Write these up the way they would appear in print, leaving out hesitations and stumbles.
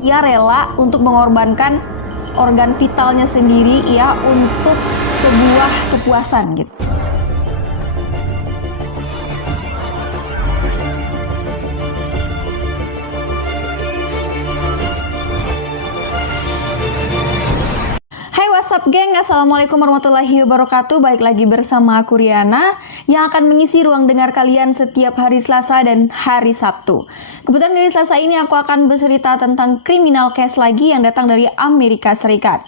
Dia rela untuk mengorbankan organ vitalnya sendiri ya untuk sebuah kepuasan gitu. What's up geng, assalamualaikum warahmatullahi wabarakatuh. Balik lagi bersama aku Riana yang akan mengisi ruang dengar kalian setiap hari Selasa dan hari Sabtu. Kebetulan dari Selasa ini aku akan bercerita tentang criminal case lagi yang datang dari Amerika Serikat.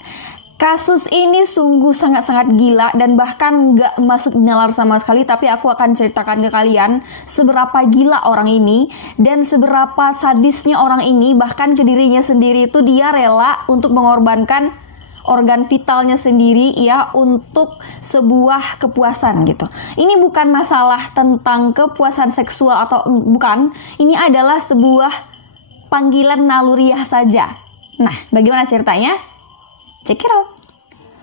Kasus ini sungguh sangat-sangat gila dan bahkan nggak masuk nalar sama sekali, tapi aku akan ceritakan ke kalian seberapa gila orang ini dan seberapa sadisnya orang ini, bahkan ke dirinya sendiri itu dia rela untuk mengorbankan organ vitalnya sendiri ya untuk sebuah kepuasan gitu. Ini bukan masalah tentang kepuasan seksual atau bukan, ini adalah sebuah panggilan naluriah saja. Nah, bagaimana ceritanya? Check it out.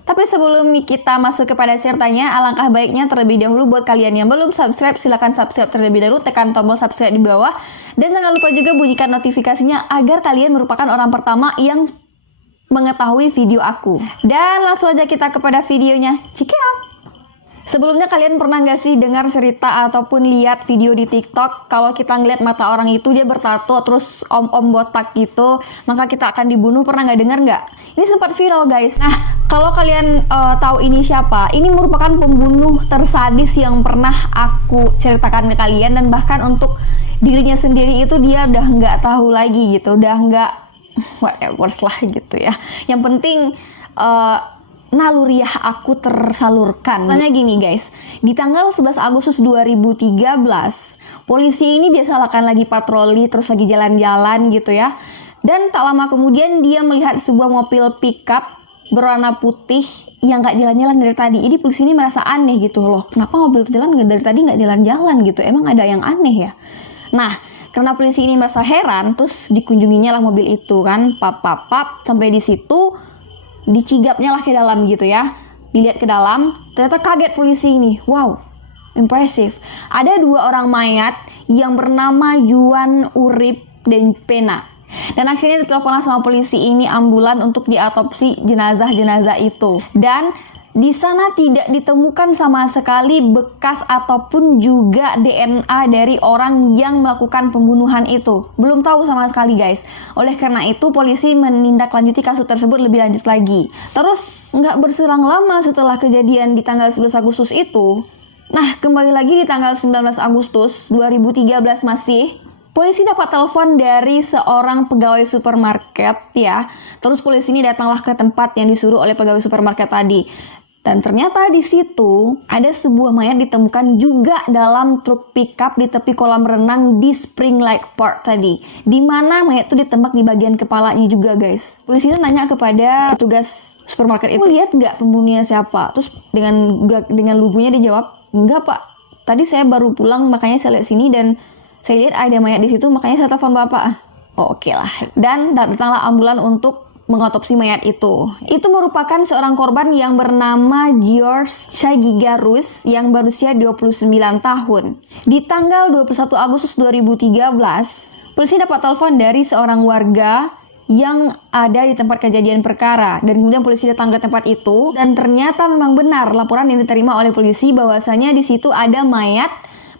Tapi sebelum kita masuk kepada ceritanya, alangkah baiknya terlebih dahulu buat kalian yang belum subscribe, silakan subscribe terlebih dahulu, tekan tombol subscribe di bawah dan jangan lupa juga bunyikan notifikasinya agar kalian merupakan orang pertama yang mengetahui video aku. Dan langsung aja kita kepada videonya. Check it out. Sebelumnya kalian pernah gak sih dengar cerita ataupun lihat video di TikTok kalau kita ngeliat mata orang itu dia bertato terus om-om botak gitu, maka kita akan dibunuh? Pernah gak dengar nggak? Ini sempat viral guys. Nah, kalau kalian tahu ini siapa, ini merupakan pembunuh tersadis yang pernah aku ceritakan ke kalian, dan bahkan untuk dirinya sendiri itu dia udah nggak tahu lagi gitu, udah nggak whatever lah gitu ya. Yang penting naluriah aku tersalurkan. Tanya gini guys, di tanggal 11 Agustus 2013 polisi ini biasalah kan lagi patroli terus lagi jalan-jalan gitu ya. Dan tak lama kemudian dia melihat sebuah mobil pickup berwarna putih yang nggak jalan-jalan dari tadi. Jadi polisi ini merasa aneh gitu loh, kenapa mobil itu jalan dari tadi nggak jalan-jalan gitu, emang ada yang aneh ya. Nah, karena polisi ini merasa heran, terus dikunjunginya lah mobil itu kan, pap, sampai di situ dicigapnya lah ke dalam gitu ya. Dilihat ke dalam, ternyata kaget polisi ini. Wow, impresif. Ada 2 orang mayat yang bernama Juan Urip dan Pena. Dan akhirnya diteleponlah sama polisi ini ambulan untuk diatopsi jenazah-jenazah itu. Dan di sana tidak ditemukan sama sekali bekas ataupun juga DNA dari orang yang melakukan pembunuhan itu. Belum tahu sama sekali guys. Oleh karena itu polisi menindaklanjuti kasus tersebut lebih lanjut lagi. Terus nggak berselang lama setelah kejadian di tanggal 11 Agustus itu, nah kembali lagi di tanggal 19 Agustus 2013 masih, polisi dapat telepon dari seorang pegawai supermarket ya. Terus polisi ini datanglah ke tempat yang disuruh oleh pegawai supermarket tadi. Dan ternyata di situ ada sebuah mayat ditemukan juga dalam truk pickup di tepi kolam renang di Spring Lake Park tadi. Di mana mayat itu ditembak di bagian kepalanya juga guys. Polisi itu nanya kepada petugas supermarket itu, lihat nggak pembunuhnya siapa? Terus dengan lugunya dia jawab, enggak pak, tadi saya baru pulang makanya saya lihat sini dan saya lihat ada mayat di situ makanya saya telepon bapak. Oh oke lah. Dan datanglah ambulan untuk mengotopsi mayat itu. Itu merupakan seorang korban yang bernama George Chagigarus yang berusia 29 tahun. Di tanggal 21 Agustus 2013, polisi dapat telepon dari seorang warga yang ada di tempat kejadian perkara. Dan kemudian polisi datang ke tempat itu dan ternyata memang benar laporan yang diterima oleh polisi bahwasanya di situ ada mayat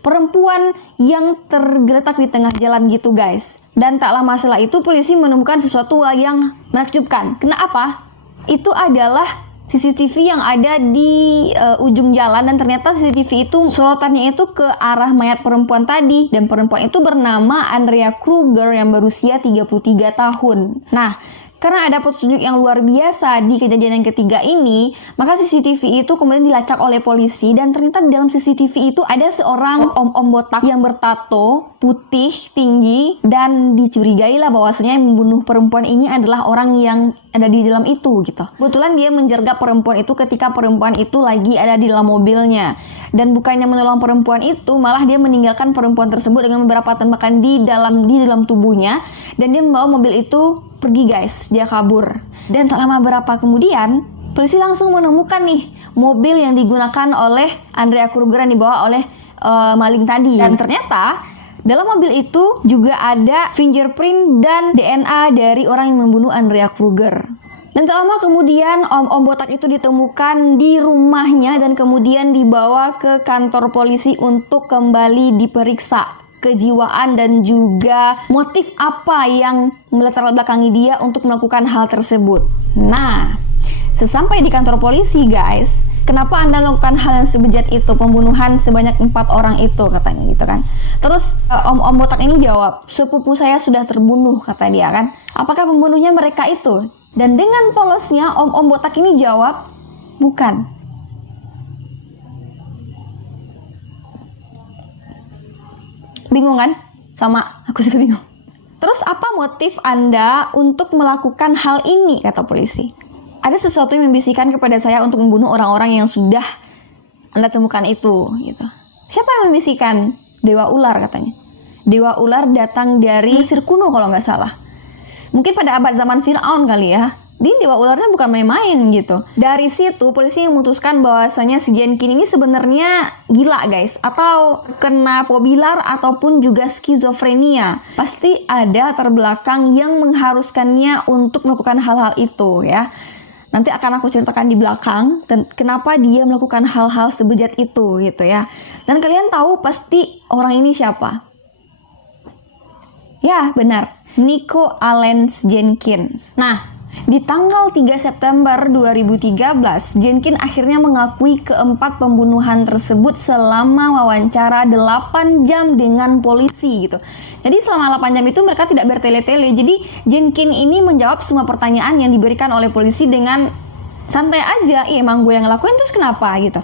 perempuan yang tergeletak di tengah jalan gitu guys. Dan tak lama setelah itu polisi menemukan sesuatu yang menakjubkan. Kenapa? Itu adalah CCTV yang ada di ujung jalan, dan ternyata CCTV itu sorotannya itu ke arah mayat perempuan tadi, dan perempuan itu bernama Andrea Kruger yang berusia 33 tahun. Nah, karena ada petunjuk yang luar biasa di kejadian yang ketiga ini, maka CCTV itu kemudian dilacak oleh polisi, dan ternyata di dalam CCTV itu ada seorang om-om botak yang bertato, putih, tinggi, dan dicurigai lah bahwasanya yang membunuh perempuan ini adalah orang yang ada di dalam itu gitu. Kebetulan dia menjergap perempuan itu ketika perempuan itu lagi ada di dalam mobilnya, dan bukannya menolong perempuan itu, malah dia meninggalkan perempuan tersebut dengan beberapa tembakan di dalam tubuhnya, dan dia membawa mobil itu pergi guys, dia kabur. Dan tak lama berapa kemudian polisi langsung menemukan nih mobil yang digunakan oleh Andrea Kruger yang dibawa oleh maling tadi. Dan ternyata Dalam mobil itu juga ada fingerprint dan DNA dari orang yang membunuh Andrea Kruger. Dan tak lama kemudian om botak itu ditemukan di rumahnya dan kemudian dibawa ke kantor polisi untuk kembali diperiksa kejiwaan dan juga motif apa yang melatar belakangi dia untuk melakukan hal tersebut. Nah, sesampai di kantor polisi guys, kenapa Anda melakukan hal yang sebejat itu, pembunuhan sebanyak 4 orang itu, katanya gitu kan. Terus om botak ini jawab, sepupu saya sudah terbunuh, kata dia kan. Apakah pembunuhnya mereka itu? Dan dengan polosnya om botak ini jawab, bukan. Bingung kan? Sama, aku juga bingung. Terus apa motif Anda untuk melakukan hal ini, kata polisi. Ada sesuatu yang membisikkan kepada saya untuk membunuh orang-orang yang sudah Anda temukan itu, gitu. Siapa yang membisikkan? Dewa ular, katanya. Dewa ular datang dari Mesir kuno kalau nggak salah. Mungkin pada abad zaman Fir'aun kali ya. Di dewa ularnya bukan main-main gitu. Dari situ polisi memutuskan bahwasanya si Jenkin ini sebenarnya gila guys, atau kena pobilar ataupun juga skizofrenia. Pasti ada terbelakang yang mengharuskannya untuk melakukan hal-hal itu ya. Nanti akan aku ceritakan di belakang kenapa dia melakukan hal-hal sebejat itu gitu ya. Dan kalian tahu pasti orang ini siapa? Ya benar, Nico Allen Jenkins. Nah, di tanggal 3 September 2013, Jenkins akhirnya mengakui keempat pembunuhan tersebut selama wawancara 8 jam dengan polisi gitu. Jadi selama 8 jam itu mereka tidak bertele-tele. Jadi Jenkins ini menjawab semua pertanyaan yang diberikan oleh polisi dengan santai aja. Emang gue yang ngelakuin, terus kenapa gitu.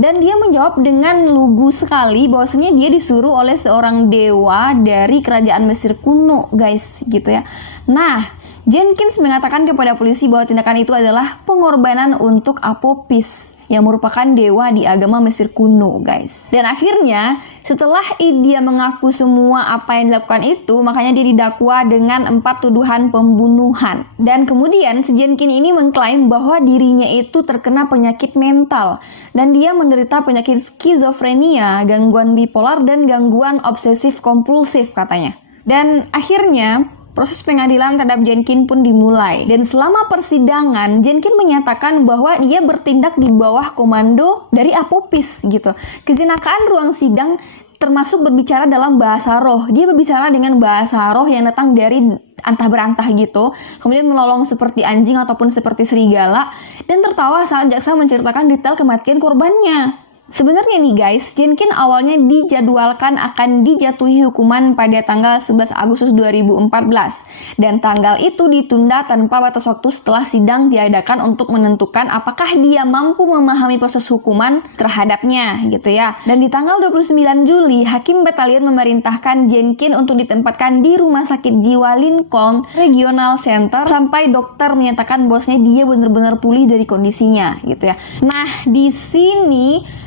Dan dia menjawab dengan lugu sekali bahwasanya dia disuruh oleh seorang dewa dari kerajaan Mesir kuno guys gitu ya. Nah, Jenkins mengatakan kepada polisi bahwa tindakan itu adalah pengorbanan untuk Apopis yang merupakan dewa di agama Mesir kuno guys. Dan akhirnya setelah dia mengaku semua apa yang dilakukan itu, makanya dia didakwa dengan 4 tuduhan pembunuhan. Dan kemudian si Jenkins ini mengklaim bahwa dirinya itu terkena penyakit mental dan dia menderita penyakit skizofrenia, gangguan bipolar dan gangguan obsesif kompulsif katanya. Dan akhirnya proses pengadilan terhadap Jenkins pun dimulai. Dan selama persidangan, Jenkins menyatakan bahwa dia bertindak di bawah komando dari Apopis gitu. Kejenakaan ruang sidang termasuk berbicara dalam bahasa roh. Dia berbicara dengan bahasa roh yang datang dari antah berantah gitu. Kemudian melolong seperti anjing ataupun seperti serigala. Dan tertawa saat jaksa menceritakan detail kematian korbannya. Sebenarnya nih guys, Jenkins awalnya dijadwalkan akan dijatuhi hukuman pada tanggal 11 Agustus 2014 dan tanggal itu ditunda tanpa batas waktu setelah sidang diadakan untuk menentukan apakah dia mampu memahami proses hukuman terhadapnya gitu ya. Dan di tanggal 29 Juli, Hakim Batalion memerintahkan Jenkins untuk ditempatkan di Rumah Sakit Jiwa Lincoln Regional Center sampai dokter menyatakan bahwasanya dia benar-benar pulih dari kondisinya gitu ya. Nah, di sini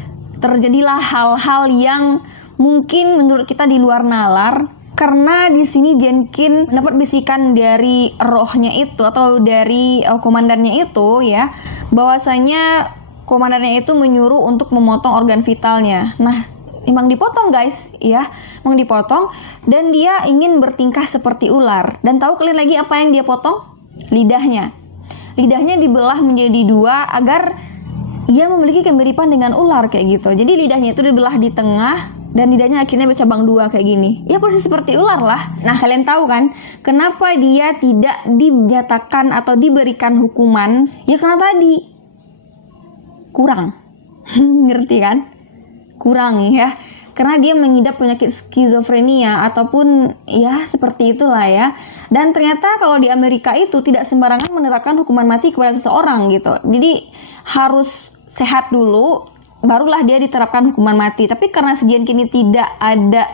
terjadilah hal-hal yang mungkin menurut kita di luar nalar, karena di sini Jenkins mendapat bisikan dari rohnya itu atau dari komandannya itu ya, bahwasanya komandannya itu menyuruh untuk memotong organ vitalnya. Nah, emang dipotong guys, ya, emang dipotong dan dia ingin bertingkah seperti ular. Dan tahu kalian lagi apa yang dia potong? Lidahnya. Lidahnya dibelah menjadi 2 agar ia memiliki kemiripan dengan ular kayak gitu. Jadi lidahnya itu dibelah di tengah dan lidahnya akhirnya bercabang 2 kayak gini. Ya persis seperti ular lah. Nah, kalian tahu kan kenapa dia tidak dinyatakan atau diberikan hukuman? Ya karena tadi kurang. Ngerti kan? Kurang ya. Karena dia mengidap penyakit skizofrenia ataupun ya seperti itulah ya. Dan ternyata kalau di Amerika itu tidak sembarangan menerapkan hukuman mati kepada seseorang gitu. Jadi harus sehat dulu barulah dia diterapkan hukuman mati. Tapi karena si Jenkins ini tidak ada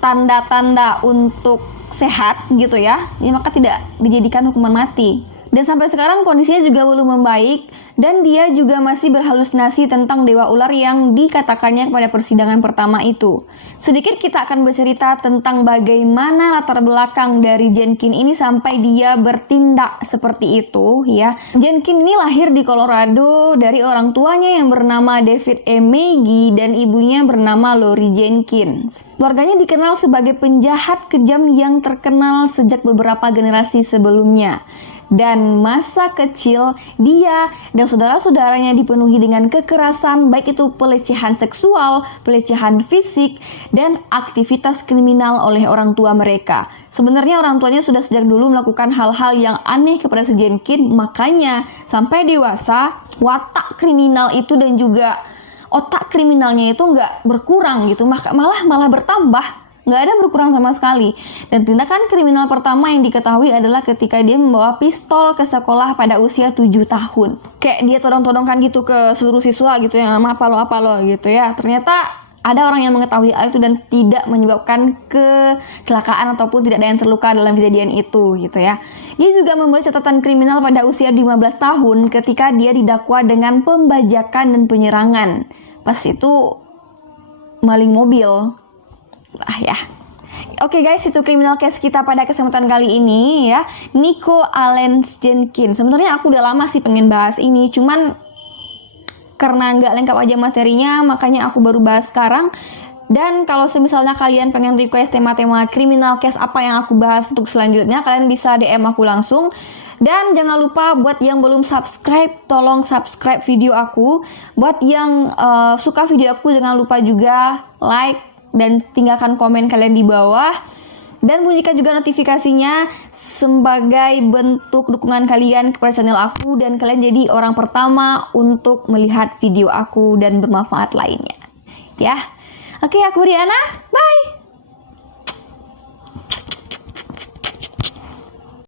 tanda-tanda untuk sehat gitu ya, maka tidak dijadikan hukuman mati. Dan sampai sekarang kondisinya juga belum membaik dan dia juga masih berhalusinasi tentang dewa ular yang dikatakannya pada persidangan pertama itu. Sedikit kita akan bercerita tentang bagaimana latar belakang dari Jenkins ini sampai dia bertindak seperti itu ya. Jenkins ini lahir di Colorado dari orang tuanya yang bernama David E. Magee dan ibunya bernama Lori Jenkins. Keluarganya dikenal sebagai penjahat kejam yang terkenal sejak beberapa generasi sebelumnya. Dan masa kecil dia dan saudara-saudaranya dipenuhi dengan kekerasan, baik itu pelecehan seksual, pelecehan fisik, dan aktivitas kriminal oleh orang tua mereka. Sebenarnya orang tuanya sudah sejak dulu melakukan hal-hal yang aneh kepada si Jenkins, makanya sampai dewasa watak kriminal itu dan juga otak kriminalnya itu nggak berkurang gitu, malah bertambah. Nggak ada berkurang sama sekali. Dan tindakan kriminal pertama yang diketahui adalah ketika dia membawa pistol ke sekolah pada usia 7 tahun. Kayak dia todong-todongkan gitu ke seluruh siswa gitu ya, apa lo gitu ya. Ternyata ada orang yang mengetahui hal itu dan tidak menyebabkan kecelakaan ataupun tidak ada yang terluka dalam kejadian itu gitu ya. Dia juga membuat catatan kriminal pada usia 15 tahun ketika dia didakwa dengan pembajakan dan penyerangan. Pas itu maling mobil. Ya. Oke guys, itu criminal case kita pada kesempatan kali ini ya. Nico Allen Jenkins. Sebenarnya aku udah lama sih pengen bahas ini, cuman karena nggak lengkap aja materinya, makanya aku baru bahas sekarang. Dan kalau misalnya kalian pengen request tema-tema criminal case apa yang aku bahas untuk selanjutnya, kalian bisa DM aku langsung. Dan jangan lupa buat yang belum subscribe, tolong subscribe video aku. Buat yang suka video aku, jangan lupa juga like dan tinggalkan komen kalian di bawah. Dan bunyikan juga notifikasinya sebagai bentuk dukungan kalian kepada channel aku. Dan kalian jadi orang pertama untuk melihat video aku dan bermanfaat lainnya. Ya, oke, aku Riana, bye!